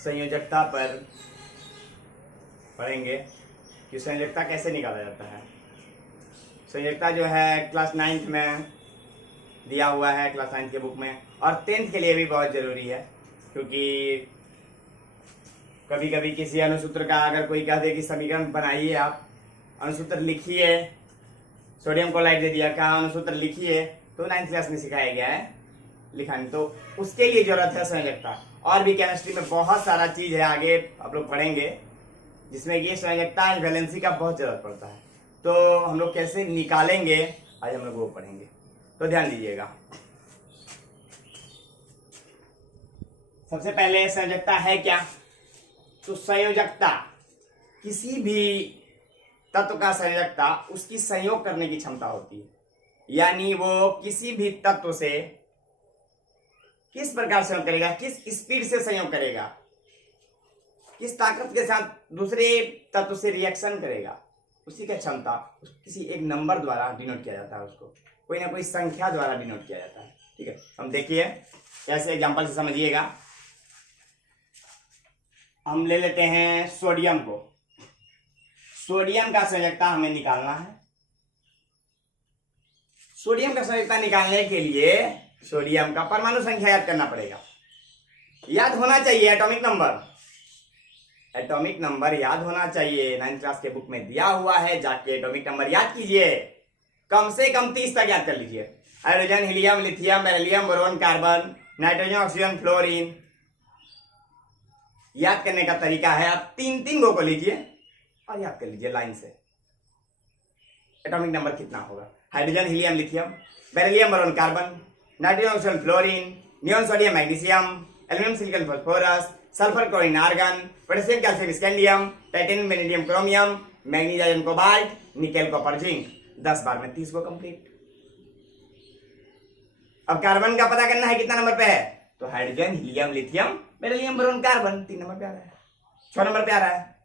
संयोजकता पर पढ़ेंगे कि संयोजकता कैसे निकाला जाता है। संयोजकता जो है क्लास 9th में दिया हुआ है, क्लास 9th के बुक में, और 10th के लिए भी बहुत ज़रूरी है, क्योंकि कभी कभी किसी अनुसूत्र का अगर कोई कह दे कि समीकरण बनाइए, आप अनुसूत्र लिखिए, सोडियम क्लोराइड दे दिया, कहा अनुसूत्र लिखिए, तो 9th क्लास में सिखाया गया है लिखाने, तो उसके लिए जरूरत है संयोजकता। और भी केमिस्ट्री में बहुत सारा चीज है, आगे आप लोग पढ़ेंगे, जिसमें कि संयोजकता वैलेंसी का बहुत जरूरत पड़ता है। तो हम लोग कैसे निकालेंगे आज हम लोग वो पढ़ेंगे, तो ध्यान दीजिएगा। सबसे पहले संयोजकता है क्या? तो संयोजकता किसी भी तत्व का संयोजकता उसकी संयोग करने की क्षमता होती है, यानी वो किसी भी तत्व से किस प्रकार संयोग करेगा, किस स्पीड से संयोग करेगा, किस ताकत के साथ दूसरे तत्व से रिएक्शन करेगा, उसी की क्षमता किसी एक नंबर द्वारा डिनोट किया जाता है, उसको कोई ना कोई संख्या द्वारा डिनोट किया जाता है। ठीक है, हम देखिए कैसे एग्जांपल से समझिएगा। हम ले लेते हैं सोडियम को। सोडियम का संयोजकता हमें निकालना है। सोडियम का संयोजकता निकालने के लिए सोडियम का परमाणु संख्या याद करना पड़ेगा, याद होना चाहिए। एटॉमिक नंबर याद होना चाहिए। 9th क्लास के बुक में दिया हुआ है, जाके एटॉमिक नंबर याद कीजिए, कम से कम 30 तक याद कर लीजिए। Hydrogen, helium, lithium, beryllium, boron, carbon, nitrogen, oxygen, fluorine. याद करने का तरीका है, आप 3 गो को लीजिए और याद कर लीजिए लाइन से। एटॉमिक नंबर कितना होगा? Hydrogen, helium, lithium, beryllium, boron, carbon, nitrogen, oxygen, fluorine, neon, sodium, magnesium, aluminium, silicon, phosphorus, sulphur, chlorine, argon, potassium, calcium, scandium, titanium, vanadium, chromium, magnesium, cobalt, nickel, copper, zinc. 10 बार में 30 को complete. अब carbon का पता करना है कितना number पे है, तो hydrogen, helium, lithium, beryllium, boron, carbon 3 number पे आ रहा है, 6 नंबर पे आ रहा है।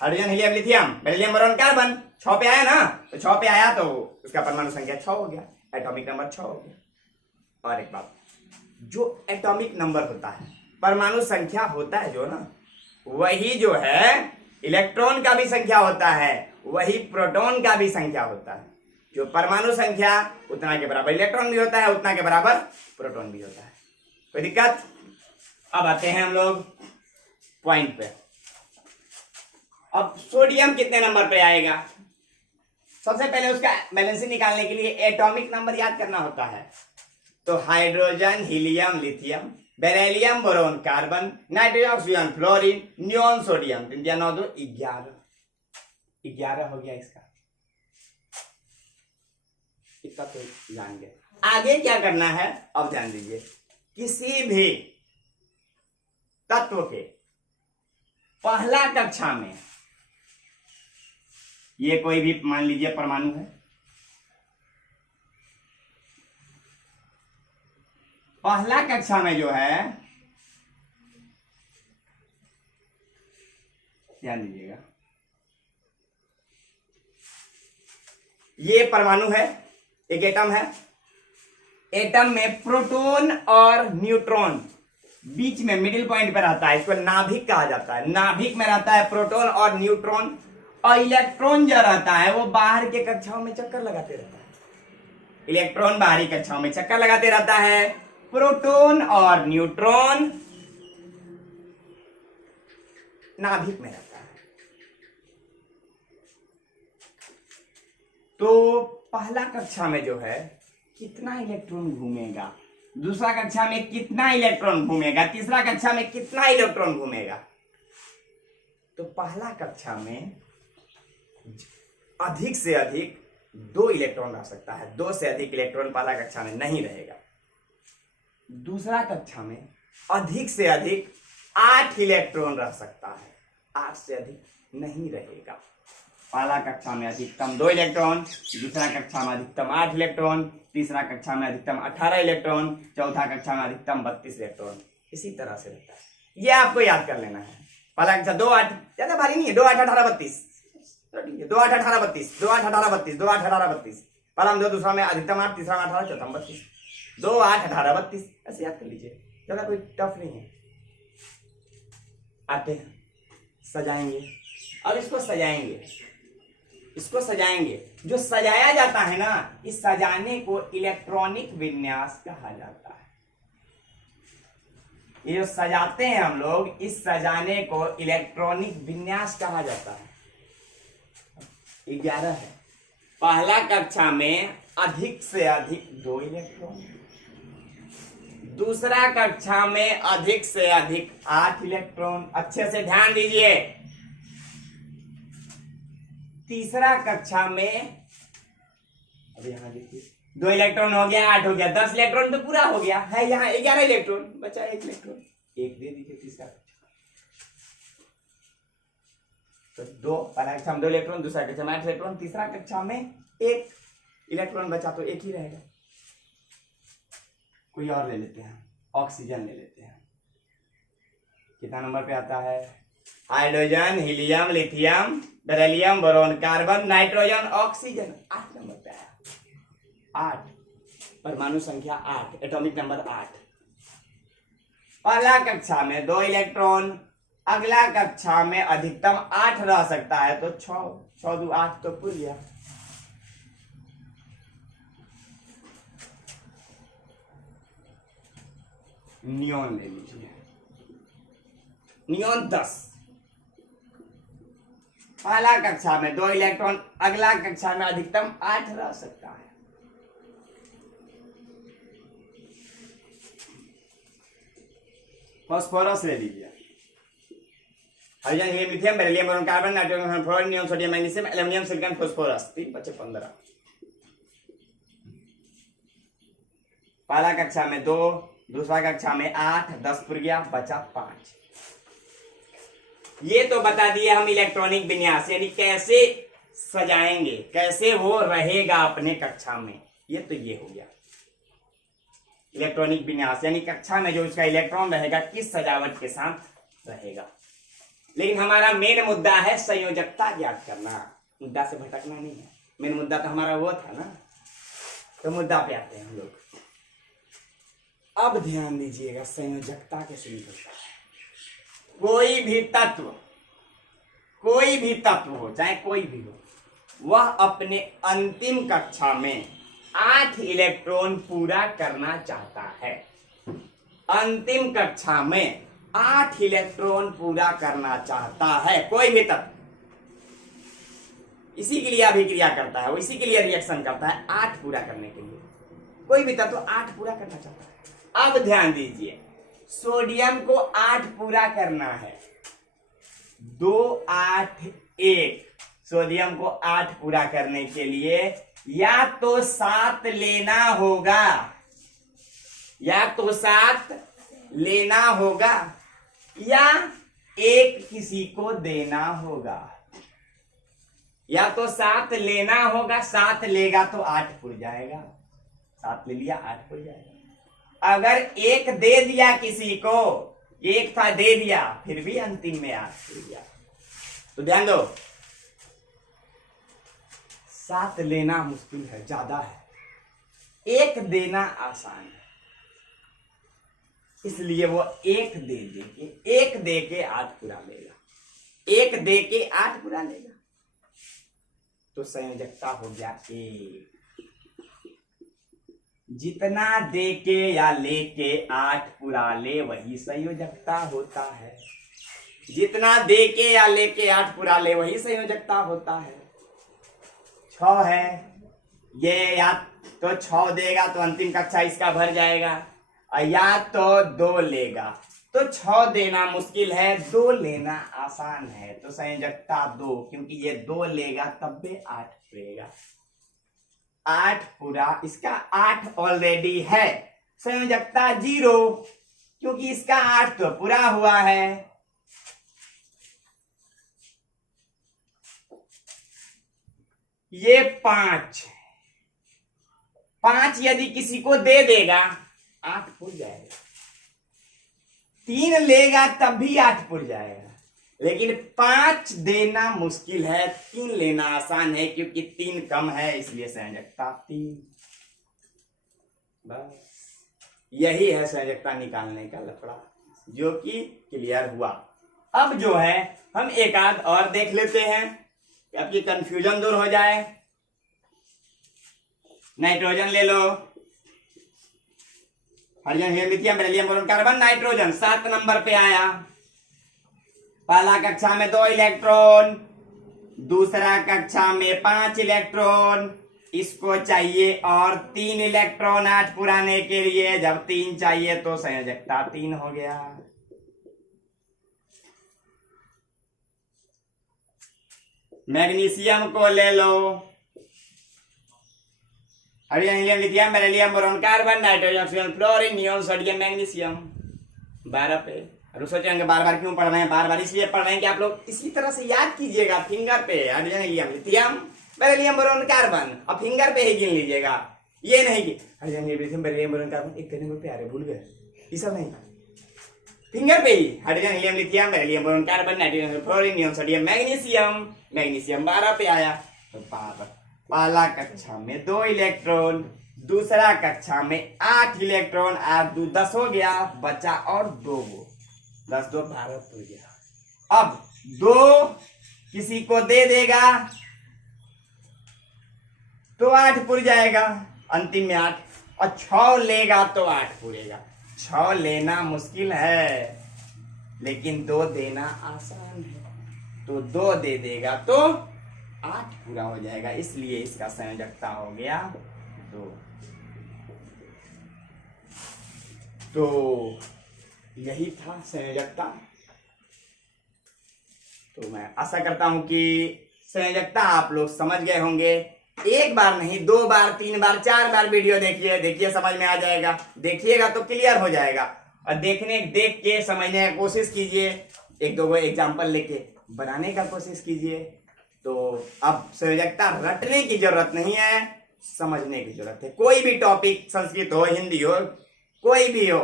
Hydrogen, helium, lithium, beryllium, boron, carbon 6 पे आया ना, तो 6 पे आया तो उसका परमाणु संख्या 6 हो गया, एटॉमिक नंबर 6 हो गया। और एक बात, जो एटॉमिक नंबर होता है, परमाणु संख्या होता है जो ना, वही जो है इलेक्ट्रॉन का भी संख्या होता है, वही प्रोटॉन का भी संख्या होता है। जो परमाणु संख्या उतना के बराबर इलेक्ट्रॉन भी होता है, उतना के बराबर प्रोटॉन भी होता है। कोई दिक्कत? अब आते हैं हम लोग पॉइंट पे। अब सोडियम कितने नंबर पे आएगा? सबसे पहले उसका वैलेंसी निकालने के लिए एटॉमिक नंबर याद करना होता है। तो hydrogen, helium, lithium, beryllium, boron, carbon, nitrogen, oxygen, fluorine, neon, sodium, 3 × 9 = 11। 11 हो गया इसका। इतना तो जान गए। आगे क्या करना है अब ध्यान दीजिए। किसी भी तत्व के पहला कक्षा में, ये कोई भी मान लीजिए परमाणु है, पहला कक्षा में जो है, ध्यान दीजिएगा, ये परमाणु है, एक एटम है। एटम में प्रोटॉन और न्यूट्रॉन बीच में मिडिल पॉइंट पे रहता है, इसको नाभिक कहा जाता है। नाभिक में रहता है प्रोटॉन और न्यूट्रॉन, और इलेक्ट्रॉन जो रहता है वो बाहर के कक्षाओं में चक्कर लगाते रहता है। इलेक्ट्रॉन बाहरी कक्षाओं में चक्कर लगाते रहता है, प्रोटॉन और न्यूट्रॉन नाभिक में रहता है। तो पहला कक्षा में जो है कितना इलेक्ट्रॉन घूमेगा, दूसरा कक्षा में कितना इलेक्ट्रॉन घूमेगा, तीसरा कक्षा में कितना इलेक्ट्रॉन घूमेगा। तो पहला कक्षा में अधिक से अधिक 2 इलेक्ट्रॉन रह सकता है, 2 से अधिक इलेक्ट्रॉन पहला कक्षा में नहीं रहेगा। दूसरा कक्षा में अधिक से अधिक 8 इलेक्ट्रॉन रह सकता है, 8 से अधिक नहीं रहेगा। पहला कक्षा में अधिकतम 2 इलेक्ट्रॉन, दूसरा कक्षा में अधिकतम 8 इलेक्ट्रॉन, तीसरा कक्षा में अधिकतम 18 इलेक्ट्रॉन, चौथा कक्षा में अधिकतम 32 इलेक्ट्रॉन। इसी तरह से रहता है, ये आपको याद कर लेना है। पहला कक्षा 2 8 ज्यादा भारी नहीं है, 2 8 18 32, 2 8 18 32, 2 8 18 32, 2 8 18 32। पहला में 2, दूसरा में अधिकतम 8, तीसरा में 18, चौथा में 32। 2 8 18 32 ऐसे याद कर लीजिए, ज्यादा कोई टफ नहीं है। आते हैं, सजाएंगे। अब इसको सजाएंगे, इसको सजाएंगे। जो सजाया जाता है ना, इस सजाने को इलेक्ट्रॉनिक विन्यास कहा जाता है। ये जो सजाते हैं हम लोग, इस सजाने को इलेक्ट्रॉनिक विन्यास कहा जाता है। 11 है। पहला कक्षा में अधिक से अधिक 2 इलेक्ट्रॉन, दूसरा कक्षा में अधिक से अधिक 8 इलेक्ट्रॉन। अच्छे से ध्यान दीजिए। तीसरा कक्षा में, अब यहां देखिए, 2 इलेक्ट्रॉन हो गया, 8 हो गया, 10 इलेक्ट्रॉन तो पूरा हो गया है। यहाँ 11 इलेक्ट्रॉन बचा, 1 इलेक्ट्रॉन, 1 दे दीजिए। तीसरा तो 2, पहला कक्षा में 2 इलेक्ट्रॉन, दूसरा कक्षा में 8 इलेक्ट्रॉन, तीसरा कक्षा में 1 इलेक्ट्रॉन बचा, तो 1 ही रहेगा। कोई और ले लेते हैं, ऑक्सीजन ले लेते हैं। कितना नंबर पे आता है? Hydrogen, helium, lithium, beryllium, boron, carbon, nitrogen, oxygen. 8 number पे आया। 8, परमाणु संख्या 8, एटॉमिक नंबर 8। पहला कक्षा में 2 इलेक्ट्रॉन, अगला कक्षा में अधिकतम 8 रह सकता है, तो 6 2 8 तो पूर गया। नियोन ले लीजिए, नियोन 10। पहला कक्षा में 2 इलेक्ट्रॉन, अगला कक्षा में अधिकतम 8 रह सकता है। फास्फोरस ले लीजिए, hydrogen, helium, lithium, beryllium, boron, carbon, nitrogen, fluorine, neon, sodium, magnesium, aluminium, silicon, phosphorus. 3 बचे 15। पहला कक्षा में 2, दूसरा कक्षा में 8, 10 पुर गया, बचा 5। ये तो बता दिए हम इलेक्ट्रॉनिक विन्यास, यानी कैसे सजाएंगे, कैसे वो रहेगा अपने कक्षा में। ये तो ये हो गया इलेक्ट्रॉनिक विन्यास, यानी कक्षा में जो उसका इलेक्ट्रॉन रहेगा किस सजावट के साथ रहेगा। लेकिन हमारा मेन मुद्दा है संयोजकता ज्ञात करना, मुद्दा से भटकना नहीं है। मेन मुद्दा तो हमारा वो था ना। तो मुद्दा पे आते हैं हम लोग। अब ध्यान दीजिएगा, संयोजकता कैसे निकलता है। कोई भी तत्व हो, चाहे कोई भी हो, वह अपने अंतिम कक्षा में 8 इलेक्ट्रॉन पूरा करना चाहता है। अंतिम कक्षा में 8 इलेक्ट्रॉन पूरा करना चाहता है कोई भी तत्व। इसी के लिए अभिक्रिया करता है, इसी के लिए रिएक्शन करता है, 8 पूरा करने के लिए। कोई भी तत्व 8 पूरा करना चाहता है। अब ध्यान दीजिए, सोडियम को 8 पूरा करना है। 2 8 1। सोडियम को 8 पूरा करने के लिए या तो 7 लेना होगा, या 1 किसी को देना होगा। या तो 7 लेना होगा, 7 लेगा तो 8 पुर जाएगा। 7 ले लिया, 8 पुर जाएगा। अगर 1 दे दिया किसी को, 1 था दे दिया, फिर भी अंतिम में 8 पुर गया। तो ध्यान दो, 7 लेना मुश्किल है, ज्यादा है। 1 देना आसान है, इसलिए वो 1 दे के 8 पूरा लेगा। 1 दे के 8 पूरा लेगा, तो संयोजकता हो गया 1। जितना दे के या लेके 8 पूरा ले, वही संयोजकता होता है। जितना दे के या लेके 8 पूरा ले, वही संयोजकता होता है। 6 है ये, या तो 6 देगा तो अंतिम कक्षा इसका भर जाएगा, और या तो 2 लेगा तो 6 देना मुश्किल है, 2 लेना आसान है। तो संयोजकता 2, क्योंकि ये 2 लेगा तब भी 8 पूरेगा। 8 पूरा, इसका 8 ऑलरेडी है। संयोजकता 0, क्योंकि इसका 8 तो पूरा हुआ है। ये 5 यदि किसी को दे देगा 8 पुर जाएगा। 3 लेगा तब भी 8 पुर जाएगा, लेकिन 5 देना मुश्किल है, 3 लेना आसान है, क्योंकि 3 कम है, इसलिए संयोजकता 3। बस यही है संयोजकता निकालने का लफड़ा, जो कि क्लियर हुआ। अब जो है हम एक आध और देख लेते हैं कि आपकी कंफ्यूजन दूर हो जाए। नाइट्रोजन ले लो, hydrogen helium lithium beryllium boron carbon nitrogen 7 number पे आया। पहला कक्षा में 2 इलेक्ट्रॉन, दूसरा कक्षा में 5 इलेक्ट्रॉन, इसको चाहिए और 3 इलेक्ट्रॉन आज पुराने के लिए। जब 3 चाहिए तो संयोजकता 3 हो गया। मैग्नीशियम को ले लो, hydrogen helium lithium beryllium boron carbon nitrogen oxygen fluorine neon sodium magnesium 12 पे। और सोचेंगे बार बार क्यों पढ़ रहे हैं, बार बार इसलिए पढ़ रहे हैं कि आप लोग इसी तरह से याद कीजिएगा। फिंगर पे hydrogen helium lithium beryllium boron carbon और फिंगर पे ही गिन लीजिएगा। ये नहीं कि hydrogen helium lithium beryllium boron carbon एक नंबर पे आ रहे, भूल गए, ये सब नहीं। फिंगर पे ही hydrogen helium lithium beryllium boron carbon nitrogen fluorine neon sodium magnesium. Magnesium 12 पे आया। तो पहला कक्षा में 2 इलेक्ट्रॉन, दूसरा कक्षा में 8 इलेक्ट्रॉन, 8 2 10 हो गया, बचा और 2 10 2 12 हो गया। अब 2 किसी को दे देगा तो 8 पुर जाएगा, अंतिम में 8, और 6 लेगा तो 8 पुरेगा। 6 लेना मुश्किल है लेकिन 2 देना आसान है। तो 2 दे देगा तो 8 पूरा हो जाएगा, इसलिए इसका संयोजकता हो गया 2। तो यही था संयोजकता। तो मैं आशा करता हूं कि संयोजकता आप लोग समझ गए होंगे। एक बार नहीं, 2 बार 3 बार 4 बार वीडियो देखिए समझ में आ जाएगा। देखिएगा तो क्लियर हो जाएगा, और देख के समझने की कोशिश कीजिए। 1-2 एग्जाम्पल लेके बनाने का कोशिश कीजिए। तो अब संयोजकता रटने की जरूरत नहीं है, समझने की जरूरत है। कोई भी टॉपिक, संस्कृत हो, हिंदी हो, कोई भी हो,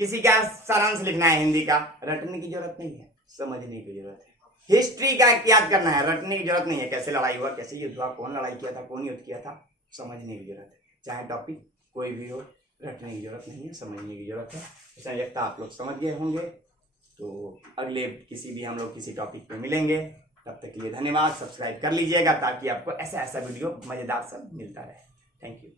किसी का सारांश लिखना है हिंदी का, रटने की जरूरत नहीं है, समझने की जरूरत है। हिस्ट्री का याद करना है, रटने की जरूरत नहीं है। कैसे लड़ाई हुआ, कैसे युद्ध हुआ, कौन लड़ाई किया था, कौन युद्ध किया था, समझने की जरूरत है। चाहे टॉपिक कोई भी हो, रटने की जरूरत नहीं है, समझने की जरूरत है। संयोजकता आप लोग समझ गए होंगे। तो अगले हम लोग किसी टॉपिक पे मिलेंगे। तब तक के लिए धन्यवाद। सब्सक्राइब कर लीजिएगा ताकि आपको ऐसा वीडियो मजेदार सब मिलता रहे। Thank you.